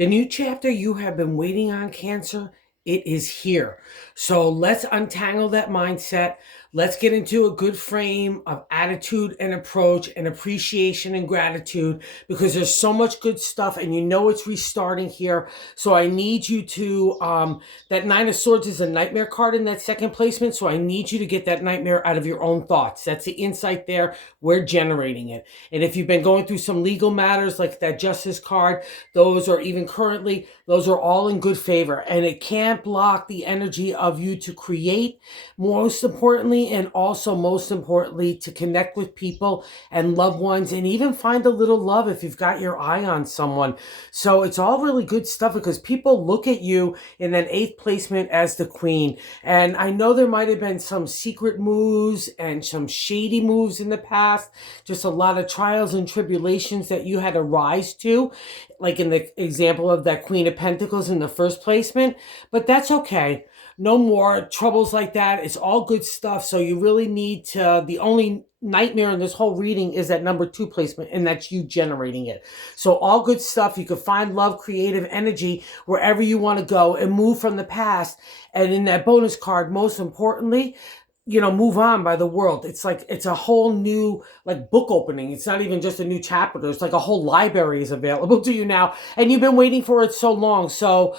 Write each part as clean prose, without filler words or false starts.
The new chapter you have been waiting on, Cancer, it is here. So let's untangle that mindset. Let's get into a good frame of attitude and approach and appreciation and gratitude because there's so much good stuff and you know it's restarting here. So I need you to, that Nine of Swords is a nightmare card in that second placement. So I need you to get that nightmare out of your own thoughts. That's the insight there. We're generating it. And if you've been going through some legal matters like that Justice card, those are even currently, those are all in good favor. And it can't block the energy of you to create, most importantly, and also most importantly, to connect with people and loved ones and even find a little love if you've got your eye on someone. So it's all really good stuff because people look at you in that eighth placement as the queen. And I know there might have been some secret moves and some shady moves in the past, just a lot of trials and tribulations that you had to rise to, like in the example of that Queen of Pentacles in the first placement, but that's okay. No more troubles like that. It's all good stuff. So you really need to, the only nightmare in this whole reading is that number 2 placement, and that's you generating it. So all good stuff. You can find love, creative energy wherever you want to go and move from the past. And in that bonus card, most importantly, move on by the world. It's like, it's a whole new, like, book opening. It's not even just a new chapter. It's like a whole library is available to you now. And you've been waiting for it so long. So,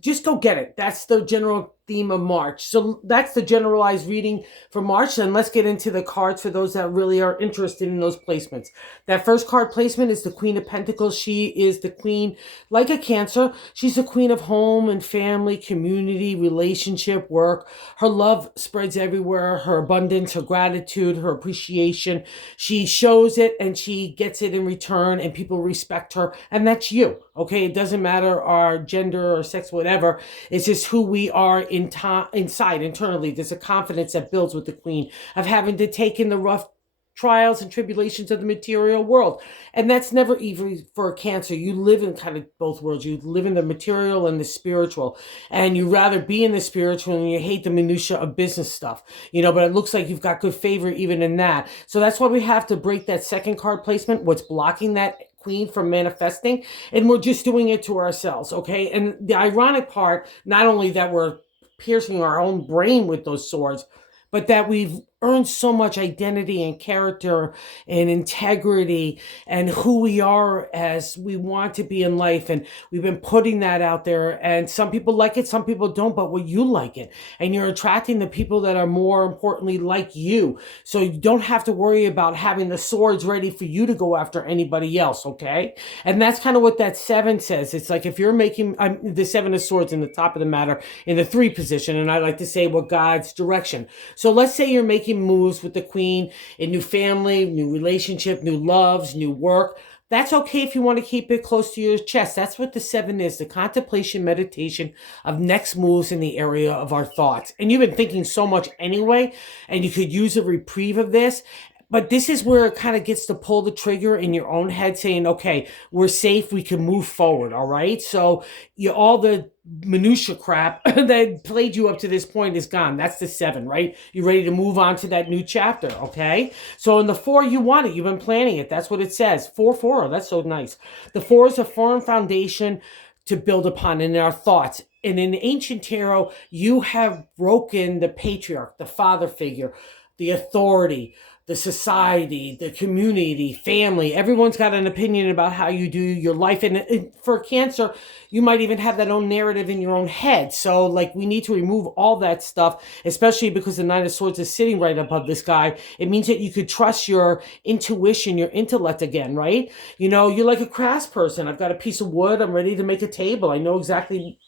just go get it. That's the general theme of March. So that's the generalized reading for March. And let's get into the cards for those that really are interested in those placements. That first card placement is the Queen of Pentacles. She is the queen, like a Cancer. She's the queen of home and family, community, relationship, work. Her love spreads everywhere. Her abundance, her gratitude, her appreciation. She shows it and she gets it in return, and people respect her. And that's you. Okay, it doesn't matter our gender or sex, whatever. It's just who we are inside, internally. There's a confidence that builds with the queen of having to take in the rough trials and tribulations of the material world. And that's never easy for a Cancer. You live in kind of both worlds. You live in the material and the spiritual. And you rather be in the spiritual and you hate the minutia of business stuff. But it looks like you've got good favor even in that. So that's why we have to break that second card placement. What's blocking that queen from manifesting, and we're just doing it to ourselves, okay? And the ironic part, not only that we're piercing our own brain with those swords, but that we've earned so much identity and character and integrity and who we are as we want to be in life. And we've been putting that out there, and some people like it, some people don't, but you like it. And you're attracting the people that are more importantly like you. So you don't have to worry about having the swords ready for you to go after anybody else, okay? And that's kind of what that 7 says. It's like if you're making the 7 of Swords in the top of the matter in the 3 position, and I like to say what God's direction. So let's say you're making moves with the queen in new family, new relationship, new loves, new work. That's okay if you want to keep it close to your chest. That's what the 7 is, the contemplation, meditation of next moves in the area of our thoughts. And you've been thinking so much anyway, and you could use a reprieve of this. But this is where it kind of gets to pull the trigger in your own head saying, okay, we're safe, we can move forward, all right? So all the minutia crap that played you up to this point is gone. That's the 7, right? You're ready to move on to that new chapter, okay? So in the 4, you want it. You've been planning it. That's what it says. 4-4, that's so nice. The 4 is a firm foundation to build upon in our thoughts. And in ancient tarot, you have broken the patriarch, the father figure, the authority, the society, the community, family. Everyone's got an opinion about how you do your life. And for Cancer, you might even have that own narrative in your own head. So, like, we need to remove all that stuff, especially because the 9 of Swords is sitting right above this guy. It means that you could trust your intuition, your intellect again, right? You're like a crafts person. I've got a piece of wood. I'm ready to make a table. I know exactly,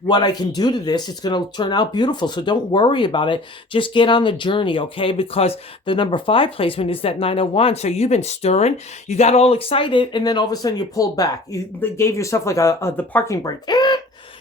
what I can do to this. It's going to turn out beautiful. So don't worry about it. Just get on the journey, okay? Because the number 5 placement is that 9 of Wands. So you've been stirring, you got all excited, and then all of a sudden you pulled back. You gave yourself like the parking brake.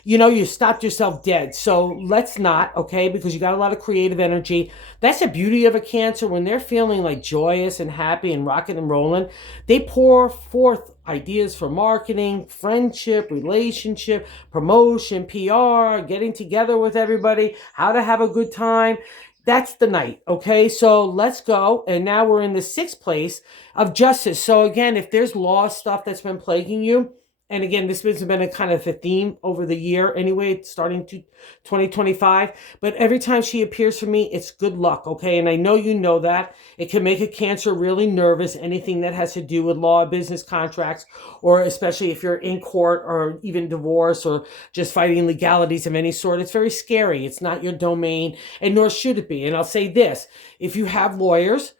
You stopped yourself dead. So let's not, okay? Because you got a lot of creative energy. That's the beauty of a Cancer. When they're feeling like joyous and happy and rocking and rolling, they pour forth ideas for marketing, friendship, relationship, promotion, PR, getting together with everybody, how to have a good time. That's the night, okay? So let's go. And now we're in the 6th place of Justice. So again, if there's law stuff that's been plaguing you, and again, this has been a kind of a theme over the year anyway, starting to 2025. But every time she appears for me, it's good luck, okay? And I know you know that. It can make a Cancer really nervous, anything that has to do with law, business, contracts, or especially if you're in court or even divorce or just fighting legalities of any sort. It's very scary. It's not your domain, and nor should it be. And I'll say this, if you have lawyers,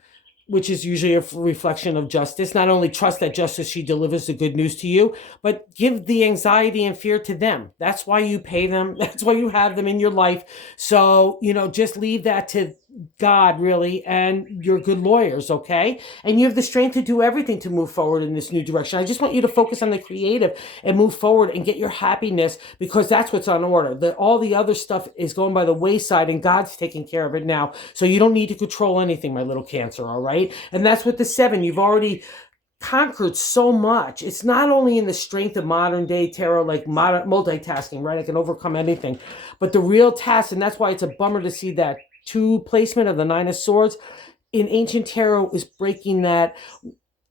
which is usually a reflection of justice, not only trust that justice she delivers the good news to you, but give the anxiety and fear to them. That's why you pay them. That's why you have them in your life. So, just leave that to God, really, and your good lawyers, okay? And you have the strength to do everything to move forward in this new direction. I just want you to focus on the creative and move forward and get your happiness, because that's what's on order. All the other stuff is going by the wayside, and God's taking care of it now. So you don't need to control anything, my little Cancer, all right? And that's what the 7, you've already conquered so much. It's not only in the strength of modern day tarot, like multitasking, right? I can overcome anything. But the real task, and that's why it's a bummer to see that 2 placement of the 9 of Swords in ancient tarot, is breaking that,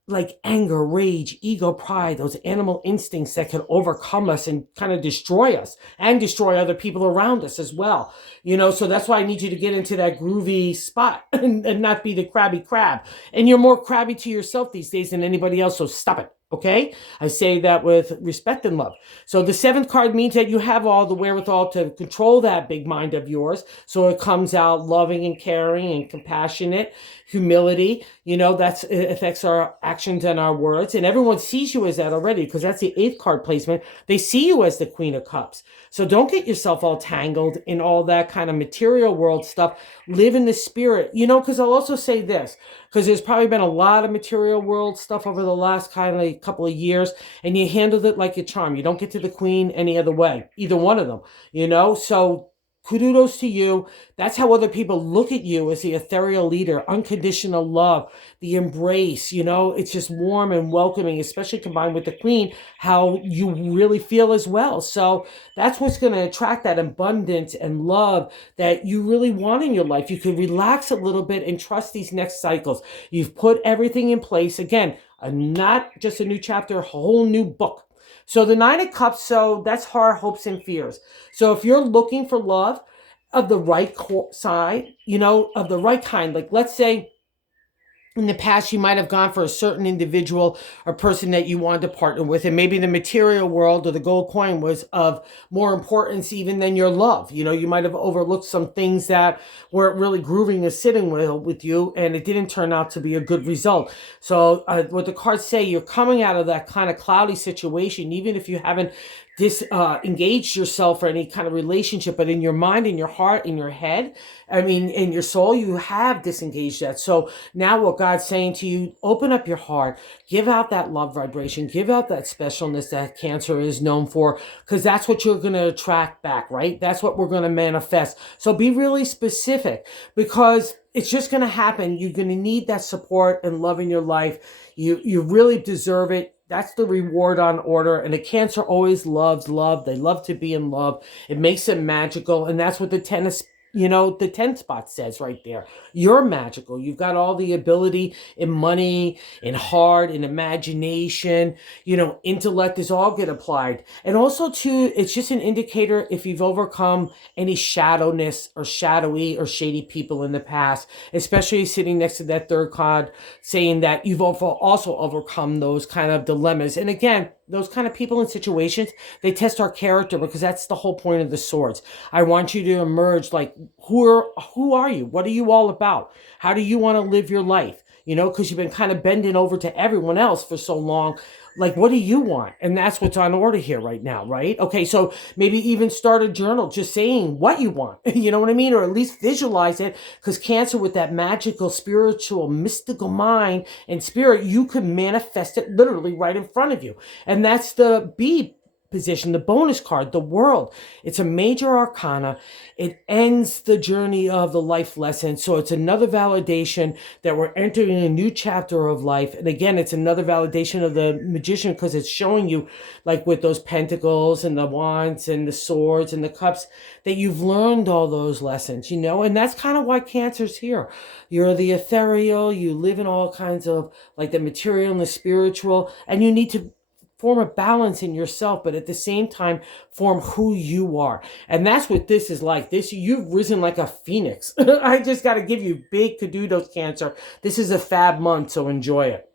like anger, rage, ego, pride, those animal instincts that can overcome us and kind of destroy us and destroy other people around us as well. So that's why I need you to get into that groovy spot and not be the crabby crab. And you're more crabby to yourself these days than anybody else, so stop it. Okay? I say that with respect and love. So the 7th card means that you have all the wherewithal to control that big mind of yours. So it comes out loving and caring and compassionate, humility. That affects our actions and our words. And everyone sees you as that already, because that's the 8th card placement. They see you as the Queen of Cups. So don't get yourself all tangled in all that kind of material world stuff. Live in the spirit, because I'll also say this, because there's probably been a lot of material world stuff over the last kind of couple of years, and you handled it like a charm. You don't get to the Queen any other way, either one of them, so kudos to you. That's how other people look at you, as the ethereal leader, unconditional love, the embrace, it's just warm and welcoming, especially combined with the Queen, how you really feel as well. So that's what's going to attract that abundance and love that you really want in your life. You can relax a little bit and trust these next cycles. You've put everything in place. Again, not just a new chapter, a whole new book. So the 9 of Cups, so that's heart, hopes, and fears. So if you're looking for love of the right side, of the right kind, like let's say in the past, you might have gone for a certain individual or person that you wanted to partner with, and maybe the material world or the gold coin was of more importance even than your love. You might have overlooked some things that weren't really grooving or sitting well with you, and it didn't turn out to be a good result. So what the cards say, you're coming out of that kind of cloudy situation, even if you haven't engaged yourself for any kind of relationship, but in your mind, in your heart, in your head, in your soul, you have disengaged that. So now what God's saying to you, open up your heart, give out that love vibration, give out that specialness that Cancer is known for, because that's what you're going to attract back, right? That's what we're going to manifest. So be really specific, because it's just going to happen. You're going to need that support and love in your life. You really deserve it. That's the reward on order. And a Cancer always loves love. They love to be in love. It makes it magical. And that's what the 10 spot says right there. You're magical. You've got all the ability in money, in heart, in imagination, intellect is all get applied. And also too, it's just an indicator if you've overcome any shadowness or shadowy or shady people in the past, especially sitting next to that 3rd card, saying that you've also overcome those kind of dilemmas. And again, those kind of people and situations, they test our character, because that's the whole point of the swords. I want you to emerge like, who are you? What are you all about? How do you want to live your life? Because you've been kind of bending over to everyone else for so long. Like, what do you want? And that's what's on order here right now, right? Okay, so maybe even start a journal just saying what you want, you know what I mean? Or at least visualize it, because Cancer, with that magical, spiritual, mystical mind and spirit, you can manifest it literally right in front of you. And that's the B position, the bonus card, the World. It's a major arcana. It ends the journey of the life lesson. So it's another validation that we're entering a new chapter of life. And again, it's another validation of the Magician, because it's showing you, like with those pentacles and the wands and the swords and the cups, that you've learned all those lessons, and that's kind of why Cancer's here. You're the ethereal, you live in all kinds of like the material and the spiritual, and you need to form a balance in yourself, but at the same time, form who you are. And that's what this is like. You've risen like a phoenix. I just got to give you big kudos, Cancer. This is a fab month, so enjoy it.